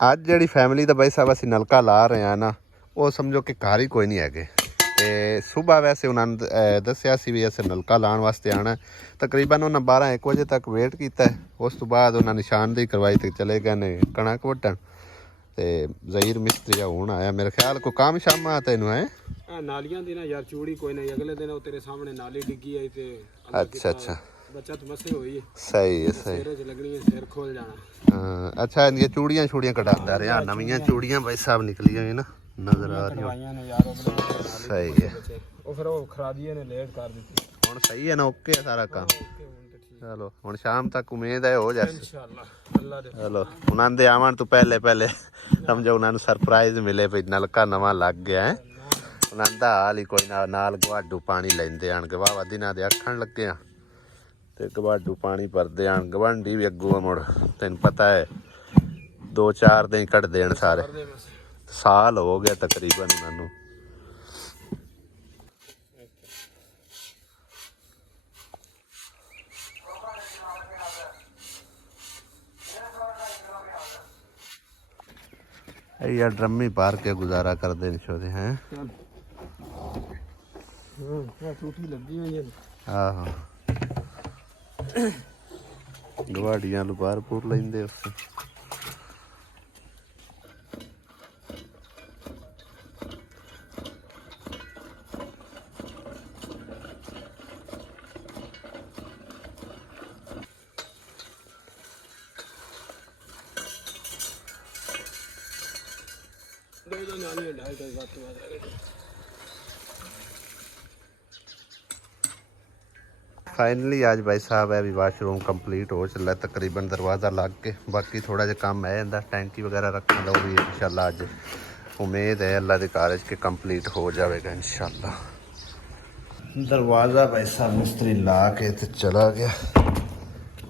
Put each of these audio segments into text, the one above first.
ਅੱਜ ਜਿਹੜੀ ਫੈਮਿਲੀ ਦਾ ਬਾਈ ਸਾਹਿਬ ਅਸੀਂ ਨਲਕਾ ਲਾ ਰਹੇ ਹਾਂ ਨਾ, ਉਹ ਸਮਝੋ ਕਿ ਘਰ ਹੀ ਕੋਈ ਨਹੀਂ ਹੈਗੇ। ਤੇ ਸੁਬਾਹ ਵੈਸੇ ਉਹਨਾਂ ਨੇ ਦੱਸਿਆ ਸੀ ਵੀ ਅਸੀਂ ਨਲਕਾ ਲਾਉਣ ਵਾਸਤੇ ਆਉਣਾ। ਤਕਰੀਬਨ ਉਹਨਾਂ 12-1 ਵਜੇ ਤੱਕ ਵੇਟ ਕੀਤਾ। ਉਸ ਤੋਂ ਬਾਅਦ ਉਹਨਾਂ ਨਿਸ਼ਾਨਦੇਹੀ ਕਰਵਾਈ ਤੇ ਚਲੇ ਗਏ ਨੇ ਕਣਕ ਵੱਢਣ। ਤੇ ਜ਼ਹੀਰ ਮਿਸਤਰੀ ਹੁਣ ਆਇਆ, ਮੇਰੇ ਖਿਆਲ ਕੋਈ ਕੰਮ ਸ਼ਾਮ ਆ ਤੈਨੂੰ ਹੈ ਨਾਲੀਆਂ ਦੀ ਨਾ ਯਾਰ ਚੂੜੀ ਕੋਈ ਨਹੀਂ, ਅਗਲੇ ਦਿਨ ਉਹ ਤੇਰੇ ਸਾਹਮਣੇ ਨਾਲੀ ਡਿੱਗੀ ਆਈ ਤੇ ਅੱਛਾ बचत मसे हुई है। सही है सही लगनी है, सिर खोल जाना। अच्छा ये चूड़ियां कटाता रहा, नवीं चूड़ियां भाई साहब निकली हुई ना नजर आ रही सही है। फिर वो खरादिये ने लेट कर दी हुण सही है ना, ओके है सारा काम। चलो हुण शाम तक उम्मीद है हो जाए इंशाअल्लाह। अल्लाह दे चलो उन्हां दे आवन तो पहले समझो उन्हां नूं सरप्राइज मिले भी नलका नवां लग गया है। उन्हां दा हाल ही कोई नाल गवाडू पानी लैंदे आणगे, वाह दिनां दे आखण लगे आ ਤੇ ਗਵਾਡੂ ਪਾਣੀ ਭਰਦੇ ਆਣ। ਗਵਾਂਢੀ ਵੀ ਅੱਗੋਂ ਮੁੜ ਤੈਨੂੰ ਪਤਾ ਹੈ 2-4 ਦਿਨ ਕੱਢਦੇ ਹਨ ਸਾਰੇ, ਸਾਲ ਹੋ ਗਿਆ ਤਕਰੀਬਨ ਉਹਨਾਂ ਨੂੰ। ਇਹ ਯਾਰ ਡਰਮੀ ਭਰ ਕੇ ਗੁਜ਼ਾਰਾ ਕਰਦੇ ਨੇ ਛੋਦੇ ਹੈ। ਟੂਟੀ ਲੱਗੀ ਹੋਈ ਹੈ। ਆਹੋ ਗਵਾੜੀਆਂ ਨੂੰ ਬਾਹਰ ਪੂਰ ਲੈਂਦੇ ਉਸ फाइनली आज भाई साहब है भी वाशरूम कंप्लीट हो चला, तकरीबन दरवाज़ा लग के बाकी थोड़ा जिहा काम है इंदा टैंकी वगैरह रखने का, वो भी इंशाल्लाह अज उम्मीद है अल्लाह के कारज के कंप्लीट हो जाएगा इंशाल्लाह। दरवाज़ा भाई साहब मिस्त्री ला के तो चला गया,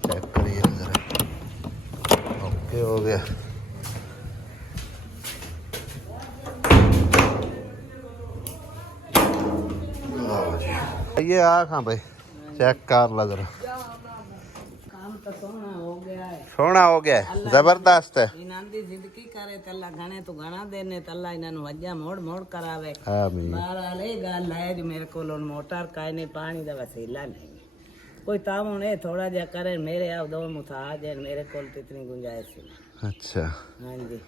चेक करिए जरा ओके हो गया। ये आ खां भाई चेक कर ला जरा, काम तो सोना हो गया है, सोना हो गया है, जबरदस्त है। इन्हां दी जिंदगी करे तल्ला घणे तो घना देने तल्ला इन्हां नु वज्जा मोड़ मोड़ करावे। आमीन। बाहर वाले गल है जो मेरे को मोटर काई नहीं, पानी दा वसीला नहीं, कोई तामुन है थोड़ा जा करे मेरे आप दो मुताज है, मेरे को इतनी गुंजाइश नहीं। अच्छा हां जी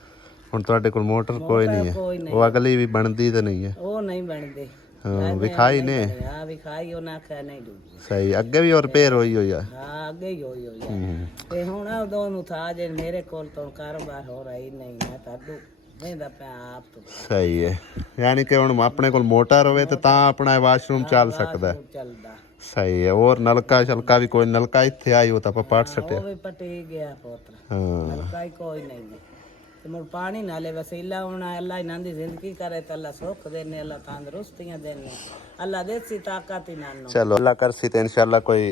हुण तुहाडे कोल मोटर कोई नहीं है, वो अगली भी बनदी तो नहीं है। वो नहीं बनदी हाँ विखाई ने हां विखाई ओ ना खा नहीं दू सही, अगे भी और रिपेयर होई होई है। हां अगे ही होई है ते हुण आ दो मुताज है, मेरे कोल तो कारोबार हो रहा ही नहीं, मैं तादू वेंदा पे आप तो सही है। यानी कि हुण अपने कोल मोटर होवे तो ता अपना वाशरूम चल सकदा है। चलदा सही है। और नलका शलका भी कोई नलका इत्थे आई हो तो आप पाट सटे वो भी पटी गया पोत्र। हाँ नलका ही कोई नहीं है ते मुड़ पानी नाले वसीला होना। अल्लाह इन्हां दी जिंदगी करे तो अल्लाह सुख देने, अल्लाह तंदुरुस्तियां देने, अल्लाह देसी ताकत इन्हां नु। चलो अल्लाह करसी तो इंशाल्लाह कोई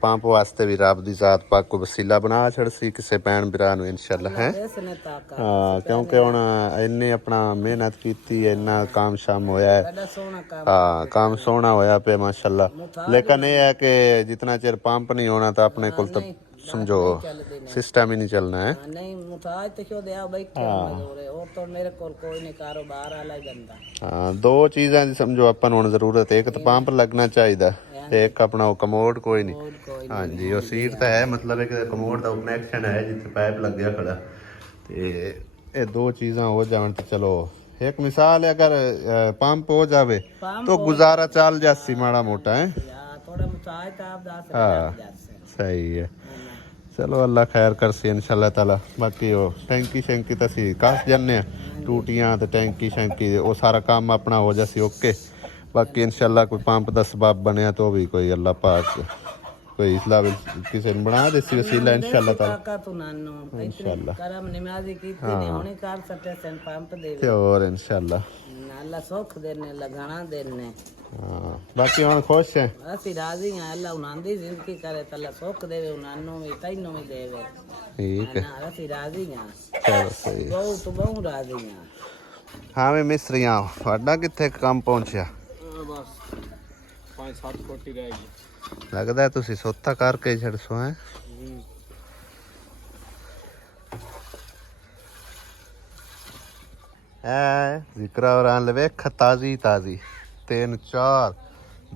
पंप वास्ते भी रब दी जात पाक को वसीला बना छड़सी किसी भैन भरा नु इंशाल्लाह है। देसने ताकत हाँ क्योंकि हुण इन्ने अपना मेहनत कीती है, इन्ना काम शाम होया है। बड़ा सोना काम हाँ काम सोहना होया पे माशाल्लाह। लेकिन ये है कि जितना चिर पंप नहीं होना तो अपने को तो समझो सिस्टम ही नहीं चलना है। नहीं मुताज तो क्यों दिया बैठे मजदूर है, और तो मेरे कोल कोई नहीं, कारोबार वाला ही बंदा। हाँ दो चीज़ां दी समझो अपन हुण जरूरत है, एक तो पंप लगना चाहिए ते एक अपना वो कमोड कोई नहीं। हाँ जी वो सीट तो है, मतलब एक कमोड का कनैक्शन है जिथे पाइप लग गया खड़ा, ते ये दो चीज़ां हो जावन तो चलो एक मिसाल है, अगर पंप हो जावे तो गुजारा चल जासी माड़ा मोटा है। थोड़ा मुताज तो आप दास हाँ सही है। चलो अल्लाह खैर करसी इंशाल्लाह ताला। बाकी वो टैंकी शैंकी तो असी कस जाने टूटियां तो टैंकी शैंकी वो सारा काम अपना हो जासी ओके। बाकी इंशाल्लाह कोई पंप का सबब बनया तो भी कोई अल्लाह पाक कोई इसला किसी ने बना देसी वसीला इंशाल्लाह ताला इंशाल्लाह करम नमाजी कीती ने होने कर सकते सन पंप दे ते और इंशाल्लाह अल्लाह सुख देने लगाना देने। हाँ बाकी हम खुश हैं, ਅਸੀਂ ਰਾਜ਼ੀ ਹਾਂ। ਅੱਲਾ ਉਹਨਾਂ ਦੀ ਜ਼ਿੰਦਗੀ ਕਰੇ ਤਾਂ ਅੱਲਾ ਸੁੱਖ ਦੇਵੇ, ਉਹਨਾਂ ਨੂੰ ਵੀ ਤੈਨੂੰ ਵੀ ਦੇਵੇ। ठीक है ਅਸੀਂ ਰਾਜ਼ੀ ਹਾਂ, चलो सही है। ਬਹੁਤ ਤੋਂ ਬਹੁਤ ਰਾਜ਼ੀ ਹਾਂ। हाँ मैं मिस्त्रियाँ वाडा कितने काम पहुँचा बस 5-7 फुट ही रहेगी। लगता है तुसी सोता करके छड़सो है। ਐ ਜ਼ਿਕਰਾ ਔਰਾਂ ਲਵੇਖ ਤਾਜ਼ੀ ਤਾਜ਼ੀ 3 4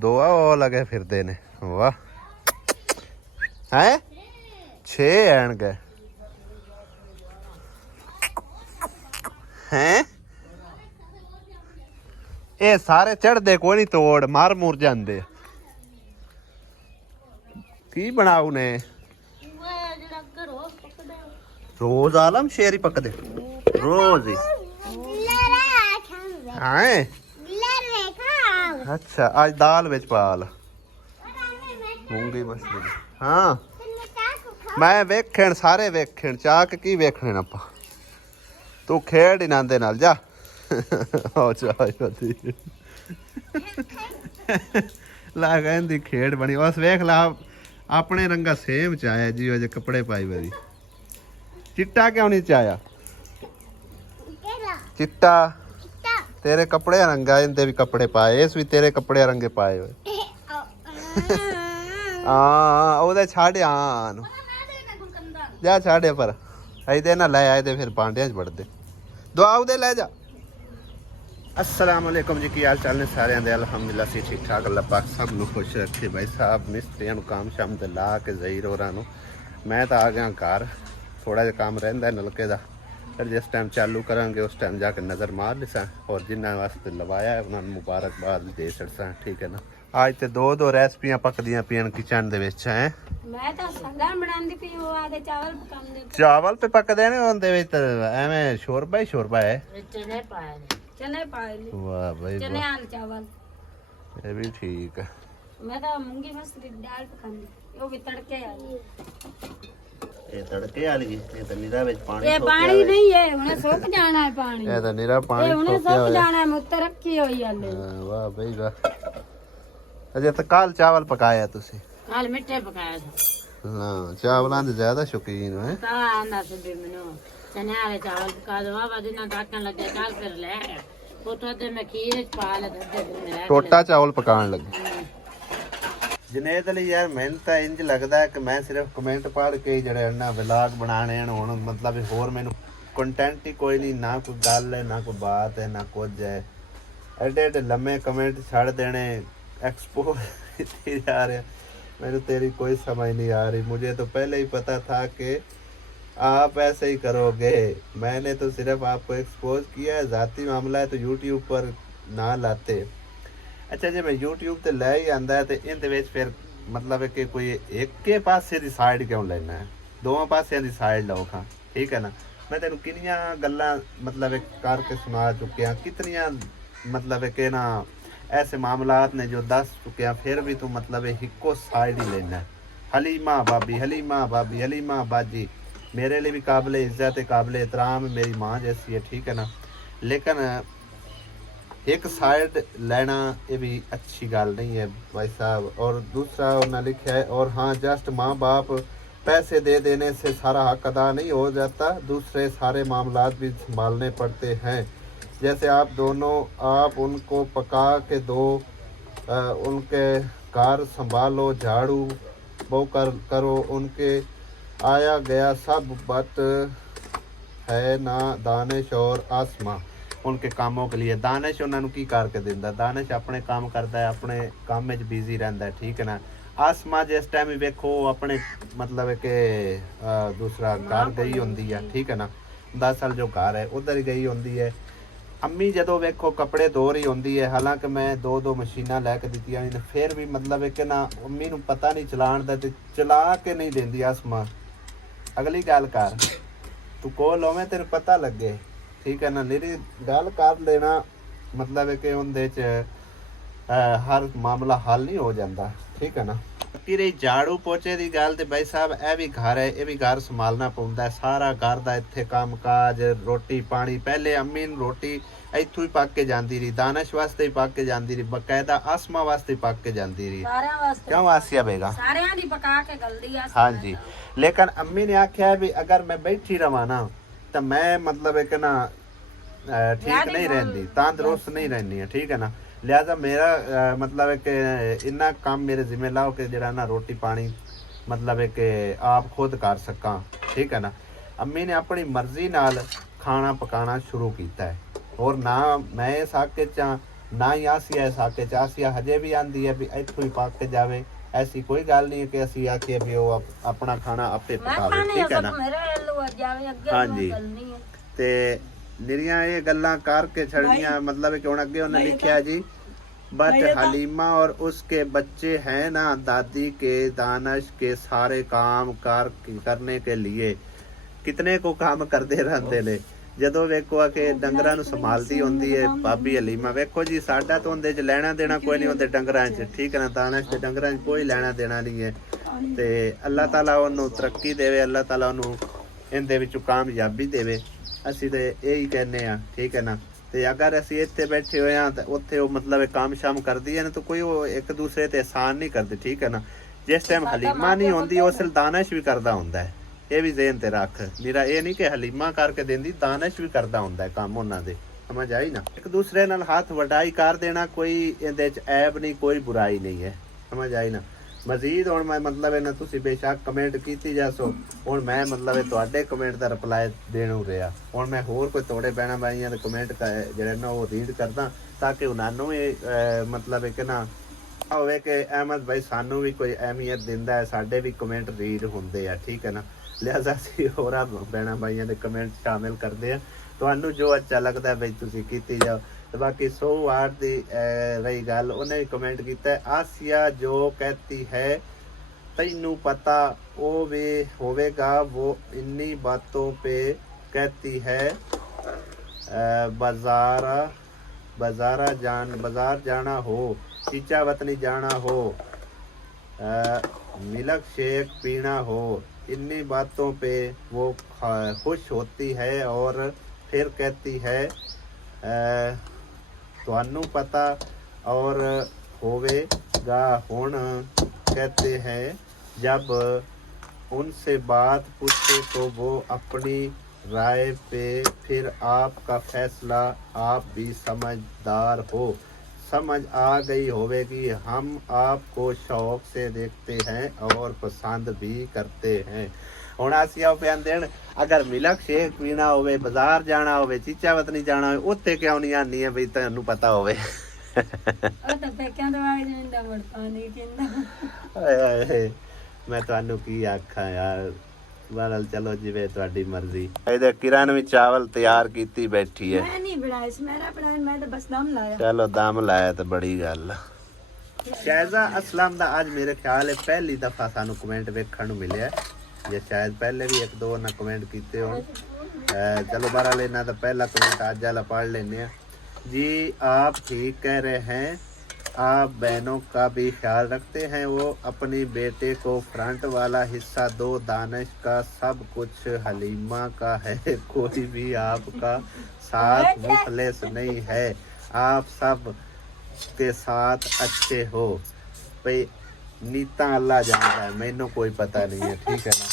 2 ਉਹ ਲਗੇ ਫਿਰਦੇ ਨੇ ਵਾਹ ਹੈ 6 ਆਣਗੇ ਹੈ ਇਹ ਸਾਰੇ ਚੜਦੇ ਕੋਈ ਨਹੀਂ ਤੋੜ ਮਾਰ ਮੁਰ ਜਾਂਦੇ ਕੀ ਬਣਾਉ ਨੇ ਰੋਜ਼ ਆਲਮ ਸ਼ੇਰ ਹੀ ਪੱਕਦੇ ਰੋਜ਼ ਹੀ ਹਾਂ ਅੱਛਾ ਅੱਜ ਦਾਲ ਵਿੱਚ ਪਾ ਲ ਮੂੰਗੀ ਮਸਰੀ ਦੀ। ਹਾਂ ਮੈਂ ਵੇਖਣ ਸਾਰੇ ਵੇਖਣ ਚਾਕ ਕੀ ਵੇਖਣੇ ਆਪਾਂ ਤੂੰ ਖੇਡ ਹੀ ਨਾਂਦੇ ਨਾਲ ਜਾ ਹੋ ਚਾਹੀ ਲਾ ਕਹਿੰਦੀ ਖੇਡ ਬਣੀ ਬਸ ਵੇਖ ਲਾ ਆਪਣੇ ਰੰਗਾ ਸੇਮ ਚ ਆਇਆ ਜੀ ਉਹ ਜੇ ਕੱਪੜੇ ਪਾਈ ਵਰੀ ਚਿੱਟਾ ਕਿਉਂ ਨਹੀਂ ਚ ਆਇਆ ਚਿੱਟਾ ਤੇਰੇ ਕੱਪੜੇ ਰੰਗਾ ਇਹਦੇ ਵੀ ਕੱਪੜੇ ਪਾਏ ਇਸ ਵੀ ਤੇਰੇ ਕੱਪੜੇ ਰੰਗੇ ਪਾਏ ਹੋਏ ਹਾਂ ਉਹਦੇ ਛੱਡ ਆਨ ਜਾ ਛੱਡੇ ਪਰ ਇਹਦੇ ਨਾ ਲੈ ਆਏ ਤੇ ਫਿਰ ਪਾਂਡਿਆਂ ਚ ਵੜਦੇ ਦੁਆ ਉਹਦੇ ਲੈ ਜਾ अस्सलाम वालेकुम जी की हाल चाल ने सारे दे अल्हम्दुलिल्लाह सी ठीक ठाक अल्लाह पाक सब नु खुश रखे भाई साहब मिस्त्रियां नु काम शाम ते ला के ज़हीर होरां नु मैं तो आ गया घर थोड़ा जिहा काम रहिंदा नलके दा फिर जिस टाइम चालू करांगे उस टाइम जाके नज़र मार लिसां और जिन्हां वास्ते लवाया है उन्हां नु मुबारकबाद दे छड़सां ठीक है ना आज ते दो रेसिपियां पकदियां पियन किचन दे विच हैं मैं तो सलाह बनांदी पई ओ आदे चावल पकांदे चावल पे पकदे ने उनदे विच एवें शोरबा ही शोरबा है चने पाए चने पाए वाह भाई चने वाह आल चावल ये भी ठीक है मैं तो मूंगी मसरी दाल पकांदी ओ भी तड़के आई ये तड़के वाली ये तो निरा विच पानी ये पानी नहीं है हुने सुक जाना है पानी ये तो निरा पानी ये हुने सोकिया सुक होया जाना है मुत्ते रखी हुई है वाह भाई वाह अजे तो कल चावल पकाया तुसी हाल मिठे पकाया था हां चावलां दे ज्यादा शौकीन हो ता आंदा से भी मनो चने वाले चावल पका दो बाबा दिन ताकन लगे काल फिर ले वो तो दे मैं खीर पा ले दे मेरा टोटा चावल पकाने लगे जनेद अली यार मैंने तो इंज लगता है कि मैं सिर्फ कमेंट पढ़ के ही जड़े ना व्लॉग बनाने हैं हुण मतलब होर मैनू कंटेंट ही कोई नहीं ना कोई गल है ना कोई बात है ना कुछ है एडे एडे लम्बे कमेंट छड़ देने एक्सपोज किए जा रहे मैनू तेरी कोई समझ नहीं आ रही मुझे तो पहले ही पता था कि आप ऐसे ही करोगे मैंने तो सिर्फ आपको एक्सपोज किया है जाती मामला है तो यूट्यूब पर ना लाते अच्छा जी मैं यूट्यूब ते ले ही आंदा है तो इहदे विच फिर मतलब है कि कोई एक के पासे दी साइड क्यों लेना है दोवां पासियां दी साइड लो खां ठीक है ना मैं तेनू कितनियां गल्लां मतलब है करके सुना चुके हैं कितनियां मतलब है कि ना ऐसे मामलात ने जो दस चुके हैं फिर भी तू मतलब है हिक्को साइड ही लेना है हलीमा हलीमा बाजी मेरे लिए भी काबिल इज़्ज़त है काबिल एहतराम मेरी माँ जैसी है ठीक है ना लेकिन एक साइड लेना ये भी अच्छी गल नहीं है भाई साहब और दूसरा उन्होंने लिखा है और हाँ जस्ट माँ बाप पैसे दे देने से सारा हक अदा नहीं हो जाता दूसरे सारे मामलात भी संभालने पड़ते हैं जैसे आप दोनों आप उनको पका के दो उनके घर संभालो झाड़ू वो करो उनके आया गया सब बट है ना दानिश और आसमा उनके कामों के लिए दानिश उन्होंने की करके दिंदा दानिश अपने काम करता है अपने काम में बिजी रहता है ठीक है ना आसमा जिस टाइम वेखो अपने मतलब है कि दूसरा घर गई होंगी है ठीक है ना 10 साल जो घर है उधर ही गई होंगी है अम्मी जदों वेखो कपड़े धो रही होंगी है हालांकि मैं दो मशीनां लैके दित्तियां ने फिर भी मतलब है कि ना अम्मी नूं पता नहीं चलाण दा ते चला के नहीं देंदी आसमा अगली गल कर तू कोल होवे तेरे पता लगे ठीक है ना निरी गल कर लेना मतलब है कि उनदे च हर मामला हल नहीं हो जाता ठीक है ना बाकी रही झाड़ू पोचे की गल तो भाई साहब यह भी घर है ये भी घर संभालना पौंदा है सारा घर का इत्थे काम काज रोटी पानी पहले अम्मी रोटी इत्थों ही पक के जाती रही दानिश वास्ते ही पक के जाती रही बकायदा आसमा वास्ते ही पक के जाती रही सारे वास्ते क्यों आसिया बेगा सारे दी पका के गलदी आ हाँ जी लेकिन अम्मी ने आख्या भी अगर मैं बैठी रहा ना तो मैं मतलब है कि ना ठीक नहीं रहती तंदुरुस्त नहीं रहनी है ठीक है ना लिहाजा मेरा मतलब है कि इन्ना काम मेरे जिम्मे लाओ कि जरा ना रोटी पानी मतलब है कि आप खुद कर सका ठीक है ना अम्मी ने अपनी मर्जी नाल खाना पकाना शुरू किया है ਹੋਰ ਨਾ ਮੈਂ ਇਸ ਹੱਕ 'ਚ ਹਾਂ, ਨਾ ਹੀ ਆਸੀਆ ਇਸ ਹੱਕ 'ਚ। ਆਸੀਆ ਹਜੇ ਵੀ ਆਂਦੀ ਹੈ ਵੀ ਇੱਥੋਂ ਹੀ ਪੱਕ ਕੇ ਜਾਵੇ। ਐਸੀ ਕੋਈ ਗੱਲ ਨਹੀਂ ਕਿ ਅਸੀਂ ਆਖੀਏ ਵੀ ਉਹ ਆਪਣਾ ਖਾਣਾ ਆਪੇ ਪਕਾਵੇ, ਠੀਕ ਹੈ ਨਾ। ਹਾਂਜੀ, ਤੇ ਨਿਰੀਆਂ ਇਹ ਗੱਲਾਂ ਕਰਕੇ ਛੜੀਆਂ, मतलब कि ਹੁਣ ਅੱਗੇ ਉਹਨੇ ਲਿਖਿਆ ਜੀ, बट हलीमा और उसके बच्चे हैं ना दादी के दानिश के सारे काम करने के लिए कितने को काम करते रहते ने। ਜਦੋਂ ਵੇਖੋ ਆ ਕਿ ਡੰਗਰਾਂ ਨੂੰ ਸੰਭਾਲਦੀ ਹੁੰਦੀ ਹੈ ਭਾਬੀ ਹਲੀਮਾ। ਵੇਖੋ ਜੀ ਸਾਡਾ ਤਾਂ ਉਹਦੇ 'ਚ ਲੈਣਾ ਦੇਣਾ ਕੋਈ ਨਹੀਂ, ਉਹਦੇ ਡੰਗਰਾਂ 'ਚ, ਠੀਕ ਹੈ ਨਾ। ਦਾਨਿਸ਼ ਤੇ ਡੰਗਰਾਂ 'ਚ ਕੋਈ ਲੈਣਾ ਦੇਣਾ ਨਹੀਂ ਹੈ। ਤੇ ਅੱਲਾਹ ਤਾਲਾ ਉਹਨੂੰ ਤਰੱਕੀ ਦੇਵੇ, ਅੱਲਾਹ ਤਾਲਾ ਉਹਨੂੰ ਇਹਦੇ ਵਿੱਚੋਂ ਕਾਮਯਾਬੀ ਦੇਵੇ। ਅਸੀਂ ਤੇ ਇਹੀ ਕਹਿੰਦੇ ਆ, ਠੀਕ ਹੈ ਨਾ। ਤੇ ਅਗਰ ਅਸੀਂ ਇੱਥੇ ਬੈਠੇ ਹੋਏ ਆ ਤਾਂ ਉੱਥੇ ਉਹ मतलब ਕੰਮ ਸ਼ਾਮ ਕਰਦੀ ਹੈ ਨਾ, ਤਾਂ ਕੋਈ ਉਹ ਇੱਕ ਦੂਸਰੇ ਤੇ ਆਸਾਨ ਨਹੀਂ ਕਰਦੇ, ਠੀਕ ਹੈ ਨਾ। ਜਿਸ ਟਾਈਮ ਹਲੀਮਾ ਨਹੀਂ ਹੁੰਦੀ ਉਸ ਵੇਲੇ ਦਾਨਿਸ਼ ਵੀ ਕਰਦਾ ਹੁੰਦਾ ਹੈ। ਇਹ ਵੀ ਜ਼ੇਨ ਤੇ ਰੱਖ, ਮੇਰਾ ਇਹ ਨਹੀਂ ਕਿ ਹਲੀਮਾ ਕਰਕੇ ਦਿੰਦੀ, ਦਾਨਿਸ਼ ਵੀ ਕਰਦਾ ਹੁੰਦਾ ਹੈ ਕੰਮ ਉਹਨਾਂ ਦੇ। ਸਮਝ ਆਈ ਨਾ। ਇੱਕ ਦੂਸਰੇ ਨਾਲ ਹੱਥ ਵਡਾਈ ਕਰ ਦੇਣਾ, ਕੋਈ ਇਹਦੇ 'ਚ ਐਬ ਨਹੀਂ, ਕੋਈ ਬੁਰਾਈ ਨਹੀਂ ਹੈ। ਸਮਝ ਆਈ ਨਾ। ਮਜ਼ੀਦ ਹੁਣ ਮੈਂ मतलब ਇਹਨਾਂ ਤੁਸੀਂ ਬੇਸ਼ੱਕ ਕਮੈਂਟ ਕੀਤੀ ਜਾਸੋ, ਹੁਣ ਮੈਂ मतलब ਤੁਹਾਡੇ ਕਮੈਂਟ ਦਾ ਰਿਪਲਾਈ ਦੇਣ ਨੂੰ ਰਿਹਾ। ਹੁਣ ਮੈਂ ਹੋਰ ਕੋਈ ਤੁਹਾਡੇ ਬਹਿਣਾ ਬਾਈਆਂ ਦੇ ਕਮੈਂਟ ਜਿਹੜੇ ਨਾ ਉਹ ਰੀਡ ਕਰਦਾ, ਤਾਂ ਕਿ ਉਹਨਾਂ ਨੂੰ ਇਹ मतलब ਕਿ ਨਾ ਹੋਵੇ ਕਿ ਅਹਿਮਦ ਭਾਈ ਸਾਨੂੰ ਵੀ ਕੋਈ ਅਹਿਮੀਅਤ ਦਿੰਦਾ ਹੈ, ਸਾਡੇ ਵੀ ਕਮੈਂਟ ਰੀਡ ਹੁੰਦੇ ਆ, ਠੀਕ ਹੈ ਨਾ। ਲਿਹਾਜ਼ਾ ਅਸੀਂ ਹੋਰਾਂ ਬਹਿਣਾ ਬਾਈਆਂ ਦੇ ਕਮੈਂਟ ਸ਼ਾਮਿਲ ਕਰਦੇ ਆ। ਤੁਹਾਨੂੰ ਜੋ ਅੱਛਾ ਲੱਗਦਾ ਬਈ ਤੁਸੀਂ ਕੀਤੀ ਜਾਓ। ਤੇ ਬਾਕੀ 100 ਵਾਟ ਦੀ ਰਹੀ ਗੱਲ, ਉਹਨੇ ਵੀ ਕਮੈਂਟ ਕੀਤਾ ਆਸੀਆ ਜੋ कहती है ਤੈਨੂੰ ਪਤਾ ਉਹ ਵੀ ਹੋਵੇਗਾ, वो इन्हीं बातों पे कहती है बाजार जाना हो, चीचा वतनी जाना हो, मिल्क शेक पीना हो, इन्हीं बातों पे वो खुश होती है। और फिर कहती है ਤੁਹਾਨੂੰ पता और होवेगा। हुण कहते हैं जब उनसे बात पूछे तो वो अपनी राय पे, फिर आपका फैसला, आप भी समझदार हो, समझ आ गई होवेगी। हम आपको शौक से देखते हैं और पसंद भी करते हैं। ਹੁਣ ਅਸੀਂ ਆਪ ਪਿਆਨ ਦੇਣ, ਅਗਰ ਮਿਲਕ ਸ਼ੇਕ ਪੀਣਾ ਹੋਵੇ, ਬਾਜ਼ਾਰ ਜਾਣਾ ਹੋਵੇ, ਚੀਚਾ ਵਤਨੀ ਜਾਣਾ ਹੋਵੇ, ਉੱਥੇ ਕਿਉਂ ਨਹੀਂ ਆਨੀ ਹੈ ਬਈ ਤੁਹਾਨੂੰ ਪਤਾ ਹੋਵੇ। ਉਹ ਤਾਂ ਪੇਕਿਆਂ ਤੋਂ ਆ ਜਾਂਦਾ ਮੁੜਤਾ ਨਹੀਂ ਕਹਿੰਦਾ। ਓਏ ਮੈਂ ਤੁਹਾਨੂੰ ਕੀ ਆਖਾਂ ਯਾਰ। ਬਹਰਹਾਲ ਚਲੋ ਜਿਵੇਂ ਤੁਹਾਡੀ ਮਰਜ਼ੀ। ਇਹਦੇ ਕਿਰਨ ਵੀ ਚਾਵਲ ਤਿਆਰ ਕੀਤੀ ਬੈਠੀ ਹੈ। ਮੈਂ ਨਹੀਂ ਬਣਾਇਆ ਸੀ, ਮੇਰਾ ਬਣਾਇਆ, ਮੈਂ ਤਾਂ ਬਸ ਦਮ ਲਾਇਆ। ਚਲੋ ਦਮ ਲਾਇਆ ਤਾਂ ਬੜੀ ਗੱਲ। ਸ਼ਹਿਜ਼ਾ ਅਸਲਮ ਦਾ ਅੱਜ ਮੇਰੇ ਖਿਆਲ ਹੈ ਪਹਿਲੀ ਦਫਾ ਸਾਨੂੰ ਕਮੈਂਟ ਵੇਖਣ ਨੂੰ ਮਿਲਿਆ, ਜੇ ਸ਼ਾਇਦ ਪਹਿਲੇ ਵੀ ਇੱਕ ਦੋ ਨਾ ਕਮੈਂਟ ਕੀਤੇ ਹੋਣ। चलो बहरहाल लेना तो पहला कमेंट आज वाला पढ़ लेने जी। आप ठीक कह रहे हैं, आप बहनों का भी ख्याल रखते हैं। वो अपनी बेटे को फ्रंट वाला हिस्सा दो, दानिश का सब कुछ हलीमा का है, कोई भी आपका साथ मुखलिस नहीं है, आप सब के साथ अच्छे हो। भाई नीता अल्लाह जानता है, मैनू कोई पता नहीं है, ठीक है ना।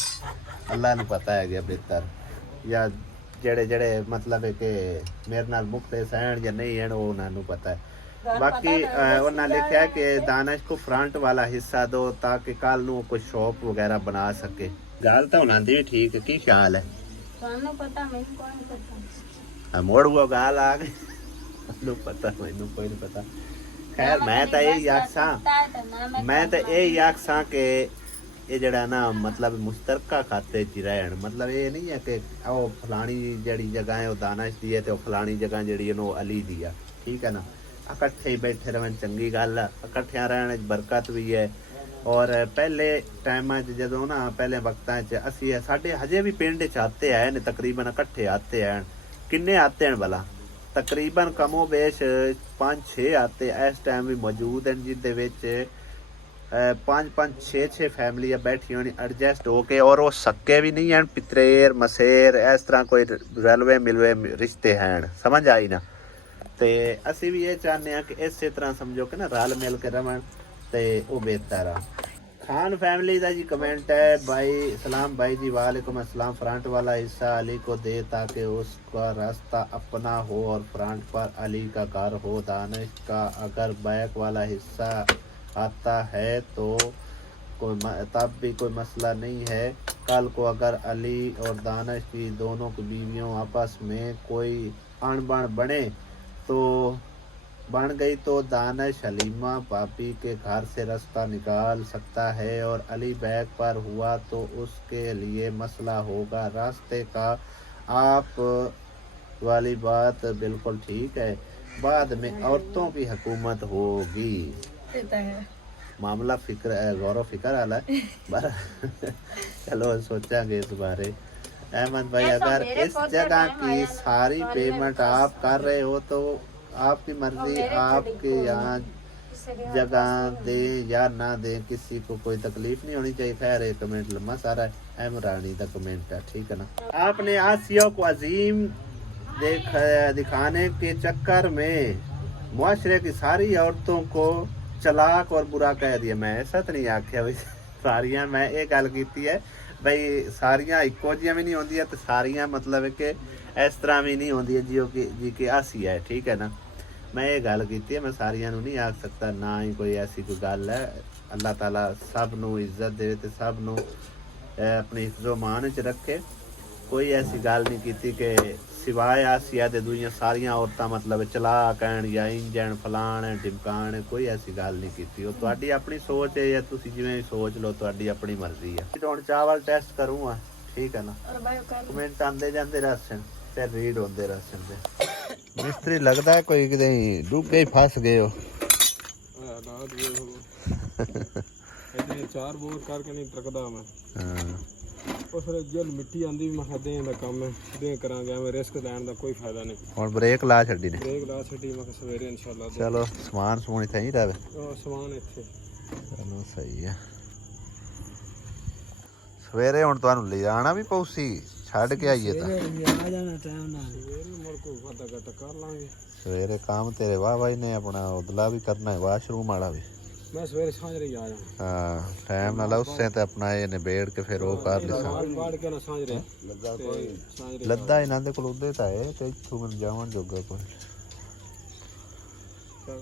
अल्लाह नू पता है गया बेहतर, या ਜਿਹੜੇ ਜਿਹੜੇ ਮਤਲਬ ਹੈ ਕਿ ਮੇਰੇ ਨਾਲ ਮੁਖਲਿਸ ਹਨ ਜਾਂ ਨਹੀਂ ਹਨ ਉਹ ਉਹਨਾਂ ਨੂੰ ਪਤਾ ਹੈ। ਬਾਕੀ ਉਹਨਾਂ ਲਿਖਿਆ ਕਿ ਦਾਨਿਸ਼ को फ्रंट वाला हिस्सा दो ताकि कल ਨੂੰ ਕੋਈ ਸ਼ੌਪ ਵਗੈਰਾ ਬਣਾ ਸਕੇ। ਗੱਲ ਤਾਂ ਉਹਨਾਂ ਦੀ ਵੀ ਠੀਕ ਹੈ, ਕੀ ਖਿਆਲ ਹੈ? ਤੁਹਾਨੂੰ ਪਤਾ, ਮੈਨੂੰ ਕੋਈ ਨਹੀਂ ਪਤਾ। ਮੋੜ ਉਹ ਗੱਲ ਆ ਗਈ, ਮੈਨੂੰ ਪਤਾ, ਮੈਨੂੰ ਕੋਈ ਨਹੀਂ ਪਤਾ। ਖੈਰ ਮੈਂ ਤਾਂ ਇਹ ਆਖਾਂ ਕਿ ਇਹ ਜਿਹੜਾ ਨਾ ਮਤਲਬ ਮੁਸ਼ਤਰਕਾ ਖਾਤੇ 'ਚ ਰਹਿਣ, ਮਤਲਬ ਇਹ ਨਹੀਂ ਹੈ ਕਿ ਉਹ ਫਲਾਣੀ ਜਿਹੜੀ ਜਗ੍ਹਾ ਹੈ ਉਹ ਦਾਨਿਸ਼ ਦੀ ਹੈ ਤੇ ਉਹ ਫਲਾਣੀ ਜਗ੍ਹਾ ਜਿਹੜੀ ਉਹ ਅਲੀ ਦੀ ਆ, ਠੀਕ ਹੈ ਨਾ। ਇਕੱਠੇ ਹੀ ਬੈਠੇ ਰਹਿਣ ਚੰਗੀ ਗੱਲ ਆ, ਇਕੱਠਿਆਂ ਰਹਿਣ 'ਚ ਬਰਕਤ ਵੀ ਹੈ। ਔਰ ਪਹਿਲੇ ਟਾਈਮਾਂ 'ਚ ਜਦੋਂ ਨਾ ਪਹਿਲੇ ਵਕਤਾਂ 'ਚ ਅਸੀਂ ਸਾਡੇ ਹਜੇ ਵੀ ਪਿੰਡ 'ਚ ਆਤੇ ਆਏ ਨੇ, ਤਕਰੀਬਨ ਇਕੱਠੇ ਆਤੇ ਆਣ। ਕਿੰਨੇ ਆਤੇ ਹਨ ਭਲਾ? ਤਕਰੀਬਨ ਕਮੋ ਬੇਸ਼ 5-6 ਆਤੇ ਇਸ ਟਾਈਮ ਵੀ ਮੌਜੂਦ ਹਨ, ਜਿਹਦੇ ਵਿੱਚ 5-5 6-6 ਫੈਮਲੀਆਂ ਬੈਠੀਆਂ ਨੇ ਐਡਜਸਟ ਹੋ ਕੇ। ਔਰ ਉਹ ਸੱਕੇ ਵੀ ਨਹੀਂ ਹਨ, ਪਿਤਰੇਰ ਮਸੇਰ ਇਸ ਤਰ੍ਹਾਂ ਕੋਈ ਰਲਵੇ ਮਿਲਵੇ ਰਿਸ਼ਤੇ ਹਨ, ਸਮਝ ਆਈ ਨਾ। ਤੇ ਅਸੀਂ ਵੀ ਇਹ ਚਾਹੁੰਦੇ ਹਾਂ ਕਿ ਇਸੇ ਤਰ੍ਹਾਂ ਸਮਝੋ ਕਿ ਨਾ ਰਲ ਮਿਲ ਕੇ ਰਹਿਣ ਤੇ ਉਹ ਬਿਹਤਰ ਆ। खान फैमिली का जी कमेंट है, भाई सलाम भाई जी, वालेकुम अस्सलाम। फ्रंट वाला हिस्सा अली को दे ताकि उसका रास्ता अपना हो और फ्रंट पर अली का घर हो। दानिश का अगर बैक वाला हिस्सा आता है तो तब भी कोई मसला नहीं है। कल को अगर अली और दानिश की दोनों की बीवियों आपस में कोई अणबण बने तो बन गई तो दानिश हलीमा भाभी के घर से रास्ता निकाल सकता है और अली बैग पर हुआ तो उसके लिए मसला होगा रास्ते का। आप वाली बात बिल्कुल ठीक है, बाद में औरतों की हुकूमत होगी। मामला फिक्र गौरव फिक्र वाला है पर चलो सोचांगे इस बारे। अहमद भाई अगर इस जगह की सारी पेमेंट आप कर रहे हो तो आपकी मर्जी, आपके यहाँ जगह दे या ना दे, किसी को कोई तकलीफ नहीं होनी चाहिए। खैर एक कमेंट लम्बा सारा है, इमरानी का कमेंट है, ठीक है ना। आपने आसिया को अजीम दिखाने के चक्कर में मुआशरे की सारी औरतों को चलाक और बुरा कह दिया। मैं ऐसा तो नहीं आख्या भाई सारियां, मैं ये गल कीती है भाई सारियां इक्को जिहियां भी नहीं होंदियां ते सारियां मतलब है कि इस तरह भी नहीं होंदियां जी कि आसिया है, ठीक है ना। मैं ये गल कीती है, मैं सारियां नूं नहीं आख सकता, ना ही कोई ऐसी कोई गल है। अल्लाह ताला सब नूं इज्जत दे ते सब नूं अपनी हिफ्ज़ो मान च रखे। कोई ऐसी गल नहीं कीती कि सिवाए आसिया दे दूइयां सारियां औरतां मतलब चलाक हैन या इंजन फलाण ढिमकाण, कोई ऐसी गल नहीं कीती। वो तुहाडी अपनी सोच है या तुसीं जिवें सोच लो, तुहाडी अपनी मर्जी है। हुण चावल टेस्ट करूँगा, ठीक है ना। कमेंट आंदे जांदे रहसन फिर रीड होंदे रहसन ते मिस्त्री लगदा है कोई किते डूबे ही फस गए हो। ਇਹਨੇ 4 ਬੋਰ ਕਰਕੇ ਨਹੀਂ ਟਰਕਦਾ ਮੈਂ। ਹਾਂ ਉਹ ਫਿਰ ਜਲ ਮਿੱਟੀ ਆਂਦੀ ਮੈਂ ਖਦੇ ਦਾ ਕੰਮ ਹੈ ਦੇ ਕਰਾਂਗੇ, ਐਵੇਂ ਰਿਸਕ ਲੈਣ ਦਾ ਕੋਈ ਫਾਇਦਾ ਨਹੀਂ। ਹੁਣ ਬ੍ਰੇਕ ਲਾ ਛੱਡੀ ਨੇ, ਬ੍ਰੇਕ ਲਾ ਛੱਡੀ ਮੈਂ ਸਵੇਰੇ ਇਨਸ਼ਾਅੱਲਾ। ਚਲੋ ਸਮਾਨ ਸਮੂਨ ਇੱਥੇ ਹੀ ਰਵੇ। ਉਹ ਸਮਾਨ ਇੱਥੇ ਚਲੋ ਸਹੀ ਹੈ। ਸਵੇਰੇ ਹੁਣ ਤੁਹਾਨੂੰ ਲੈ ਜਾਣਾ ਵੀ ਪਊਸੀ, ਛੱਡ ਕੇ ਆਈਏ ਤਾਂ ਆ ਜਾਣਾ ਟਾਈਮ ਨਾਲ। ਸਵੇਰੇ ਮੁੜ ਕੋ ਵਾਦਾ ਘਟ ਕਰ ਲਾਂਗੇ। ਸਵੇਰੇ ਕੰਮ ਤੇਰੇ ਵਾਹ ਨੇ ਆਪਣਾ ਉਦਲਾ ਵੀ ਕਰਨਾ ਹੈ, ਵਾਸ਼ਰੂਮ ਵਾਲਾ ਵੀ। ਮੈਂ ਸਵੇਰੇ ਸਾਂਝਰੇ ਆ ਜਾਣਾ। ਹਾਂ ਟਾਈਮ ਨਾਲ ਉਸੇ ਤੇ ਆਪਣਾ ਇਹ ਨਿਬੇੜ ਕੇ ਫਿਰ ਉਹ ਕਰ ਲਿਆ। ਬਾੜ ਕੇ ਨਾ ਸਾਂਝਰੇ ਲੱਦਾ ਇਹਨਾਂ ਦੇ ਕੋਲ ਉਹਦੇ ਤਾਂ ਹੈ ਤੇ ਇੱਥੋਂ ਮੈਨੂੰ ਜਾਵਣ ਜੋਗਾ ਕੋਈ। ਚੱਲ